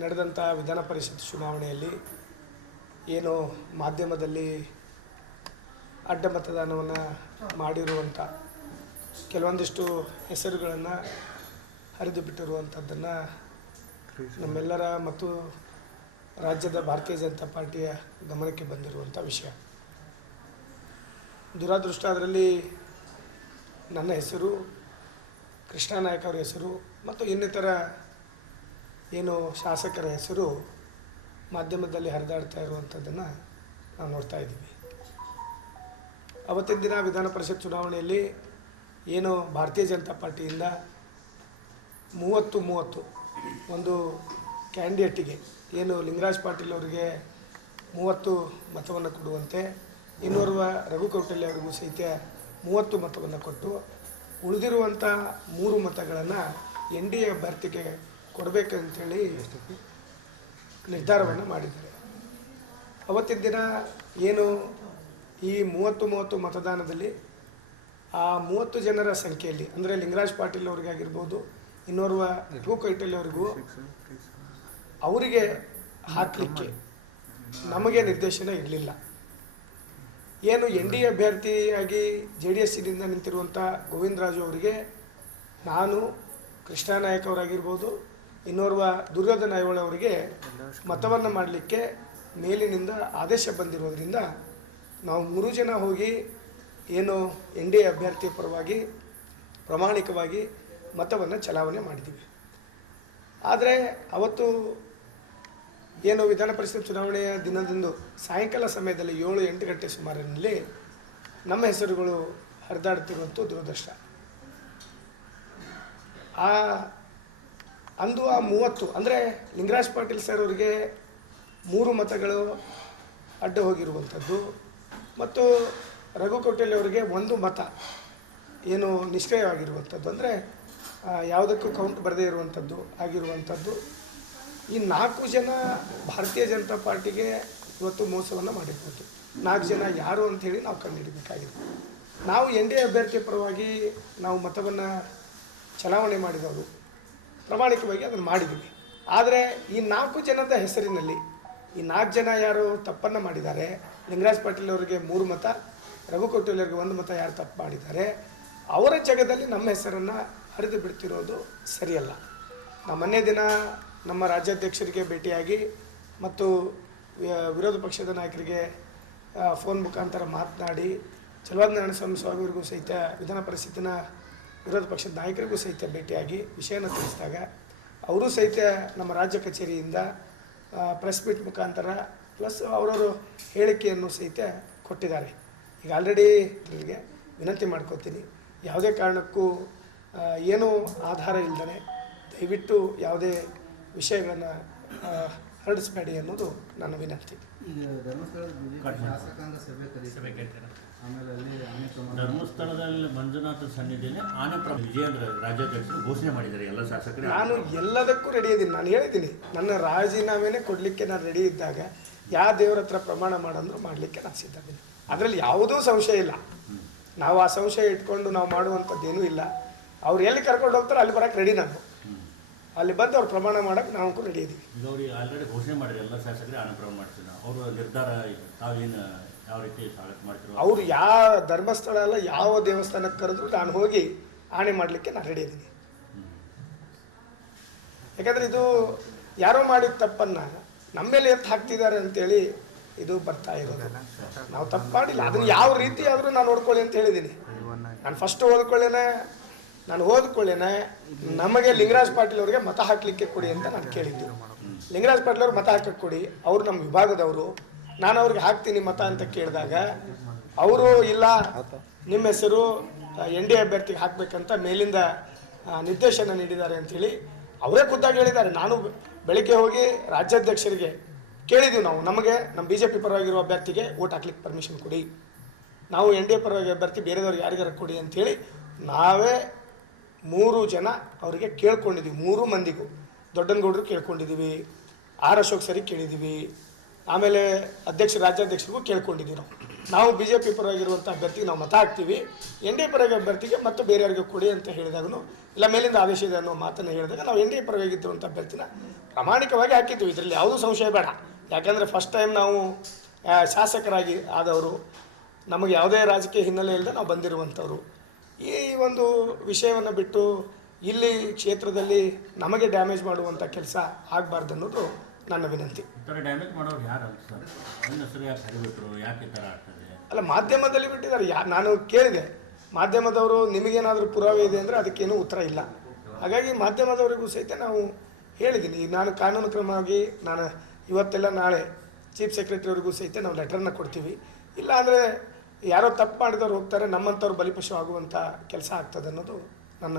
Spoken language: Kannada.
ನಡೆದಂಥ ವಿಧಾನ ಪರಿಷತ್ ಚುನಾವಣೆಯಲ್ಲಿ ಏನು ಮಾಧ್ಯಮದಲ್ಲಿ ಅಡ್ಡ ಮತದಾನವನ್ನು ಮಾಡಿರುವಂಥ ಕೆಲವೊಂದಿಷ್ಟು ಹೆಸರುಗಳನ್ನು ಹರಿದು ಬಿಟ್ಟಿರುವಂಥದ್ದನ್ನು ನಮ್ಮೆಲ್ಲರ ಮತ್ತು ರಾಜ್ಯದ ಭಾರತೀಯ ಜನತಾ ಪಾರ್ಟಿಯ ಗಮನಕ್ಕೆ ಬಂದಿರುವಂಥ ವಿಷಯ. ದುರಾದೃಷ್ಟ ಅದರಲ್ಲಿ ನನ್ನ ಹೆಸರು, ಕೃಷ್ಣ ನಾಯಕ್ ಅವರ ಹೆಸರು ಮತ್ತು ಇನ್ನಿತರ ಏನು ಶಾಸಕರ ಹೆಸರು ಮಾಧ್ಯಮದಲ್ಲಿ ಹರಿದಾಡ್ತಾ ಇರುವಂಥದ್ದನ್ನು ನಾವು ನೋಡ್ತಾ ಇದ್ದೀವಿ. ಅವತ್ತಿನ ದಿನ ವಿಧಾನ ಪರಿಷತ್ ಚುನಾವಣೆಯಲ್ಲಿ ಏನು ಭಾರತೀಯ ಜನತಾ ಪಾರ್ಟಿಯಿಂದ 30 ಒಂದು ಕ್ಯಾಂಡಿಡೇಟಿಗೆ ಏನು ಲಿಂಗರಾಜ್ ಪಾಟೀಲ್ ಅವರಿಗೆ 30 ಮತವನ್ನು ಕೊಡುವಂತೆ, ಇನ್ನೋರ್ವ ರಘು ಕೌಟಲ್ಯ ಅವರಿಗೂ ಸಹಿತ 30 ಮತವನ್ನು ಕೊಟ್ಟು ಉಳಿದಿರುವಂಥ 3 ಮತಗಳನ್ನು NDA ಅಭ್ಯರ್ಥಿಗೆ ಕೊಡಬೇಕಂತೇಳಿ ನಿರ್ಧಾರವನ್ನು ಮಾಡಿದ್ದಾರೆ. ಅವತ್ತಿನ ದಿನ ಏನು ಈ 30 ಮತದಾನದಲ್ಲಿ ಆ 30 ಜನರ ಸಂಖ್ಯೆಯಲ್ಲಿ ಅಂದರೆ ಲಿಂಗರಾಜ್ ಪಾಟೀಲ್ ಅವರಿಗಾಗಿರ್ಬೋದು, ಇನ್ನೋರ್ವ ರಘು ಕೌಟಲ್ಯ ಅವರಿಗೂ ಅವರಿಗೆ ಹಾಕಲಿಕ್ಕೆ ನಮಗೆ ನಿರ್ದೇಶನ ಇರಲಿಲ್ಲ. ಏನು NDA ಅಭ್ಯರ್ಥಿಯಾಗಿ JDSನಿಂದ ನಿಂತಿರುವಂಥ ಗೋವಿಂದರಾಜು ಅವರಿಗೆ ನಾನು, ಕೃಷ್ಣ ನಾಯಕ್ ಅವರಾಗಿರ್ಬೋದು, ಇನ್ನೋರ್ವ ದುರ್ಯೋಧನ ಐಹೊಳೆ ಅವರಿಗೆ ಮತವನ್ನು ಮಾಡಲಿಕ್ಕೆ ಮೇಲಿನಿಂದ ಆದೇಶ ಬಂದಿರೋದ್ರಿಂದ ನಾವು 3 ಜನ ಹೋಗಿ ಏನು NDA ಅಭ್ಯರ್ಥಿಯ ಪರವಾಗಿ ಪ್ರಾಮಾಣಿಕವಾಗಿ ಮತವನ್ನು ಚಲಾವಣೆ ಮಾಡಿದ್ದೀವಿ. ಆದರೆ ಅವತ್ತು ಏನು ವಿಧಾನ ಪರಿಷತ್ ಚುನಾವಣೆಯ ದಿನದಂದು ಸಾಯಂಕಾಲ ಸಮಯದಲ್ಲಿ 7-8 ಗಂಟೆ ಸುಮಾರಿನಲ್ಲಿ ನಮ್ಮ ಹೆಸರುಗಳು ಹರಿದಾಡುತ್ತಿರುವಂಥ ದುರದೃಷ್ಟ. ಅಂದು ಆ 30 ಅಂದರೆ ಲಿಂಗರಾಜ್ ಪಾಟೀಲ್ ಸರ್ ಅವರಿಗೆ 3 ಮತಗಳು ಅಡ್ಡ ಹೋಗಿರುವಂಥದ್ದು ಮತ್ತು ರಘು ಕೌಟಲ್ಯ ಅವರಿಗೆ 1 ಮತ ಏನು ನಿಷ್ಕ್ರಿಯವಾಗಿರುವಂಥದ್ದು, ಅಂದರೆ ಯಾವುದಕ್ಕೂ ಕೌಂಟ್ ಬರದೇ ಇರುವಂಥದ್ದು ಆಗಿರುವಂಥದ್ದು. ಈ 4 ಜನ ಭಾರತೀಯ ಜನತಾ ಪಾರ್ಟಿಗೆ ಇವತ್ತು ಮೋಸವನ್ನು ಮಾಡಿರ್ಬೋದು. 4 ಜನ ಯಾರು ಅಂಥೇಳಿ ನಾವು ಕಂಡುಹಿಡಬೇಕಾಗಿದೆ. ನಾವು NDA ಅಭ್ಯರ್ಥಿಯ ಪರವಾಗಿ ನಾವು ಮತವನ್ನು ಚಲಾವಣೆ ಮಾಡಿದವರು, ಪ್ರಾಮಾಣಿಕವಾಗಿ ಅದನ್ನು ಮಾಡಿದ್ದೀವಿ. ಆದರೆ ಈ 4 ಜನದ ಹೆಸರಿನಲ್ಲಿ ಈ 4 ಜನ ಯಾರು ತಪ್ಪನ್ನು ಮಾಡಿದ್ದಾರೆ, ಲಿಂಗರಾಜ್ ಪಾಟೀಲ್ ಅವರಿಗೆ 3 ಮತ, ರಘು ಕೌಟಲ್ಯರಿಗೆ 1 ಮತ ಯಾರು ತಪ್ಪು ಮಾಡಿದ್ದಾರೆ, ಅವರ ಜಾಗದಲ್ಲಿ ನಮ್ಮ ಹೆಸರನ್ನು ಹರಿದು ಬಿಡ್ತಿರೋದು ಸರಿಯಲ್ಲ. ನಾವು ಮೊನ್ನೆ ದಿನ ನಮ್ಮ ರಾಜ್ಯಾಧ್ಯಕ್ಷರಿಗೆ ಭೇಟಿಯಾಗಿ ಮತ್ತು ವಿರೋಧ ಪಕ್ಷದ ನಾಯಕರಿಗೆ ಫೋನ್ ಮುಖಾಂತರ ಮಾತನಾಡಿ, ಚಲುವಾದ ಸ್ವಾಮಿಯವರಿಗೂ ಸಹಿತ ವಿಧಾನ ಪರಿಷತ್ತಿನ ವಿರೋಧ ಪಕ್ಷದ ನಾಯಕರಿಗೂ ಸಹಿತ ಭೇಟಿಯಾಗಿ ವಿಷಯನ ತಿಳಿಸಿದಾಗ ಅವರು ಸಹಿತ ನಮ್ಮ ರಾಜ್ಯ ಕಚೇರಿಯಿಂದ ಪ್ರೆಸ್ ಮೀಟ್ ಮುಖಾಂತರ ಪ್ಲಸ್ ಅವರವರು ಹೇಳಿಕೆಯನ್ನು ಸಹಿತ ಕೊಟ್ಟಿದ್ದಾರೆ. ಈಗ ಆಲ್ರೆಡಿ ಇವರಿಗೆ ವಿನಂತಿ ಮಾಡ್ಕೋತೀನಿ, ಯಾವುದೇ ಕಾರಣಕ್ಕೂ ಏನೂ ಆಧಾರ ಇಲ್ಲದೇ ದಯವಿಟ್ಟು ಯಾವುದೇ ವಿಷಯಗಳನ್ನು ಹರಡಿಸಬೇಡಿ ಅನ್ನೋದು ನನ್ನ ವಿನಂತಿ. ಧರ್ಮಸ್ಥಳದಲ್ಲಿ ಮಂಜುನಾಥ ಸನ್ನಿಧಿಯಲ್ಲಿ ಆನೆ ವಿಜಯೇಂದ್ರ ರಾಜ್ಯಾಧ್ಯಕ್ಷರು ಘೋಷಣೆ ಮಾಡಿದ್ದಾರೆ ಎಲ್ಲ ಶಾಸಕರು. ನಾನು ಎಲ್ಲದಕ್ಕೂ ರೆಡಿ ಇದ್ದೀನಿ. ನಾನು ಹೇಳಿದ್ದೀನಿ, ನನ್ನ ರಾಜೀನಾಮೆನೇ ಕೊಡಲಿಕ್ಕೆ ನಾನು ರೆಡಿ ಇದ್ದಾಗ ಯಾವ ದೇವರ ಹತ್ರ ಪ್ರಮಾಣ ಮಾಡಂದ್ರು ಮಾಡಲಿಕ್ಕೆ ನಾನು ಸಿದ್ಧದ್ದೀನಿ. ಅದರಲ್ಲಿ ಯಾವುದೂ ಸಂಶಯ ಇಲ್ಲ. ನಾವು ಆ ಸಂಶಯ ಇಟ್ಕೊಂಡು ನಾವು ಮಾಡುವಂಥದ್ದೇನೂ ಇಲ್ಲ. ಅವ್ರು ಎಲ್ಲಿ ಕರ್ಕೊಂಡು ಹೋಗ್ತಾರೆ ಅಲ್ಲಿ ಬರೋಕ್ಕೆ ರೆಡಿ. ನಾನು ಅಲ್ಲಿ ಬಂದು ಅವ್ರು ಪ್ರಮಾಣ ಮಾಡೋಕ್ಕೆ ನಾವು ರೆಡಿ ಇದ್ದೀವಿ. ಈಗ ಅವ್ರಿಗೆ ಆಲ್ರೆಡಿ ಘೋಷಣೆ ಮಾಡಿದ್ರು ಎಲ್ಲ ಶಾಸಕರಿಗೆ ಆನೆ ಪ್ರಮಾಣ ಮಾಡ್ತೀವಿ. ಅವರು ನಿರ್ಧಾರ ತಾವೇನು ಯಾವ ರೀತಿ ಸ್ವಾಗತ ಮಾಡ್ತೀರೋ, ಅವರು ಯಾವ ಧರ್ಮಸ್ಥಳ ಅಲ್ಲ ಯಾವ ದೇವಸ್ಥಾನಕ್ಕೆ ಕರೆದ್ರು ನಾನು ಹೋಗಿ ಆಣೆ ಮಾಡಲಿಕ್ಕೆ ನಾನು ರೆಡಿ ಇದ್ದೀನಿ. ಯಾಕಂದರೆ ಇದು ಯಾರೋ ಮಾಡಿದ ತಪ್ಪನ್ನು ನಮ್ಮ ಮೇಲೆ ಎತ್ತು ಹಾಕ್ತಿದ್ದಾರೆ ಅಂತೇಳಿ ಇದು ಬರ್ತಾ ಇರೋದು. ನಾವು ತಪ್ಪು ಮಾಡಿಲ್ಲ, ಅದನ್ನು ಯಾವ ರೀತಿ ಆದರೂ ನಾನು ಓದ್ಕೊಳ್ಳಿ ಅಂತ ಹೇಳಿದ್ದೀನಿ. ನಾನು ಫಸ್ಟ್ ಓದ್ಕೊಳ್ಳೇನೆ ನಮಗೆ ಲಿಂಗರಾಜ್ ಪಾಟೀಲ್ ಅವರಿಗೆ ಮತ ಹಾಕಲಿಕ್ಕೆ ಕೊಡಿ ಅಂತ ನಾನು ಕೇಳಿದ್ದು. ಲಿಂಗರಾಜ್ ಪಾಟೀಲ್ ಅವ್ರು ಮತ ಹಾಕಕ್ಕೆ ಕೊಡಿ, ಅವರು ನಮ್ಮ ವಿಭಾಗದವರು, ನಾನು ಅವ್ರಿಗೆ ಹಾಕ್ತೀನಿ ಮತ ಅಂತ ಕೇಳಿದಾಗ ಅವರು ಇಲ್ಲ ನಿಮ್ಮ ಹೆಸರು NDA ಅಭ್ಯರ್ಥಿಗೆ ಹಾಕಬೇಕಂತ ಮೇಲಿಂದ ನಿರ್ದೇಶನ ನೀಡಿದ್ದಾರೆ ಅಂಥೇಳಿ ಅವರೇ ಖುದ್ದಾಗಿ ಹೇಳಿದ್ದಾರೆ. ನಾನು ಬೆಳಗ್ಗೆ ಹೋಗಿ ರಾಜ್ಯಾಧ್ಯಕ್ಷರಿಗೆ ಕೇಳಿದ್ದೀವಿ, ನಮಗೆ ನಮ್ಮ BJP ಪರವಾಗಿರುವ ಅಭ್ಯರ್ಥಿಗೆ ಓಟ್ ಹಾಕ್ಲಿಕ್ಕೆ ಪರ್ಮಿಷನ್ ಕೊಡಿ, ನಾವು NDA ಪರವಾಗಿ ಅಭ್ಯರ್ಥಿ ಬೇರೆದವ್ರಿಗೆ ಯಾರಿಗಾರ ಕೊಡಿ ಅಂಥೇಳಿ ನಾವೇ 3 ಜನ ಅವರಿಗೆ ಕೇಳ್ಕೊಂಡಿದ್ದೀವಿ. 3 ಮಂದಿಗೂ ದೊಡ್ಡನಗೌಡರು ಕೇಳ್ಕೊಂಡಿದ್ದೀವಿ, ಆರ್ ಅಶೋಕ್ ಸರಿ ಕೇಳಿದ್ದೀವಿ, ಆಮೇಲೆ ರಾಜ್ಯಾಧ್ಯಕ್ಷರಿಗೂ ಕೇಳ್ಕೊಂಡಿದ್ದೀವಿ ನಾವು. ನಾವು ಬಿ ಜೆ ಪಿ ಪರವಾಗಿರುವಂಥ ಅಭ್ಯರ್ಥಿಗೆ ನಾವು ಮತ ಹಾಕ್ತೀವಿ, ಎನ್ ಡಿ ಎ ಪರವಾಗಿ ಅಭ್ಯರ್ಥಿಗೆ ಮತ್ತು ಬೇರೆಯವ್ರಿಗೆ ಕೊಡಿ ಅಂತ ಹೇಳಿದಾಗೂ ಇಲ್ಲ ಮೇಲಿಂದ ಆದೇಶ ಇದೆ ಅನ್ನೋ ಮಾತನ್ನು ಹೇಳಿದಾಗ ನಾವು ಎನ್ ಡಿ ಎ ಪರವಾಗಿದ್ದಂಥ ಅಭ್ಯರ್ಥಿನ ಪ್ರಾಮಾಣಿಕವಾಗಿ ಹಾಕಿದ್ದೀವಿ. ಇದರಲ್ಲಿ ಯಾವುದೂ ಸಂಶಯ ಬೇಡ. ಯಾಕೆಂದರೆ ಫಸ್ಟ್ ಟೈಮ್ ನಾವು ಶಾಸಕರಾಗಿ ಆದವರು, ನಮಗೆ ಯಾವುದೇ ರಾಜಕೀಯ ಹಿನ್ನೆಲೆ ಇಲ್ಲದೆ ನಾವು ಬಂದಿರುವಂಥವ್ರು. ಈ ಒಂದು ವಿಷಯವನ್ನು ಬಿಟ್ಟು ಇಲ್ಲಿ ಕ್ಷೇತ್ರದಲ್ಲಿ ನಮಗೆ ಡ್ಯಾಮೇಜ್ ಮಾಡುವಂಥ ಕೆಲಸ ಆಗಬಾರ್ದು ಅನ್ನೋದು ನನ್ನ ವಿನಂತಿ. ಈ ಥರ ಡ್ಯಾಮೇಜ್ ಮಾಡೋರು ಯಾರು ಅಲ್ಲ ಸರ್? ನನ್ನ ಹೆಸರು ಯಾಕೆ ಹರಿಬಿಟ್ರು, ಯಾಕೆ ಈ ಥರ ಆಗ್ತದೆ? ಅಲ್ಲ, ಮಾಧ್ಯಮದಲ್ಲಿ ಬಿಟ್ಟಿದ್ದಾರೆ. ನಾನು ಕೇಳಿದೆ, ಮಾಧ್ಯಮದವರು ನಿಮಗೇನಾದರೂ ಪುರಾವೆ ಇದೆ ಅಂದರೆ ಅದಕ್ಕೇನೂ ಉತ್ತರ ಇಲ್ಲ. ಹಾಗಾಗಿ ಮಾಧ್ಯಮದವರಿಗೂ ಸಹಿತ ನಾವು ಹೇಳಿದ್ದೀನಿ, ನಾನು ಕಾನೂನು ಕ್ರಮವಾಗಿ ನಾನು ಇವತ್ತೆಲ್ಲ ನಾಳೆ ಚೀಫ್ ಸೆಕ್ರೆಟರಿವರೆಗೂ ಸಹಿತ ನಾವು ಲೆಟರ್ನ ಕೊಡ್ತೀವಿ. ಇಲ್ಲ ಅಂದರೆ ಯಾರೋ ತಪ್ಪು ಮಾಡಿದವ್ರು ಹೋಗ್ತಾರೆ, ನಮ್ಮಂಥವ್ರು ಬಲಿಪಶು ಆಗುವಂಥ ಕೆಲಸ ಆಗ್ತದೆ ಅನ್ನೋದು ನನ್ನ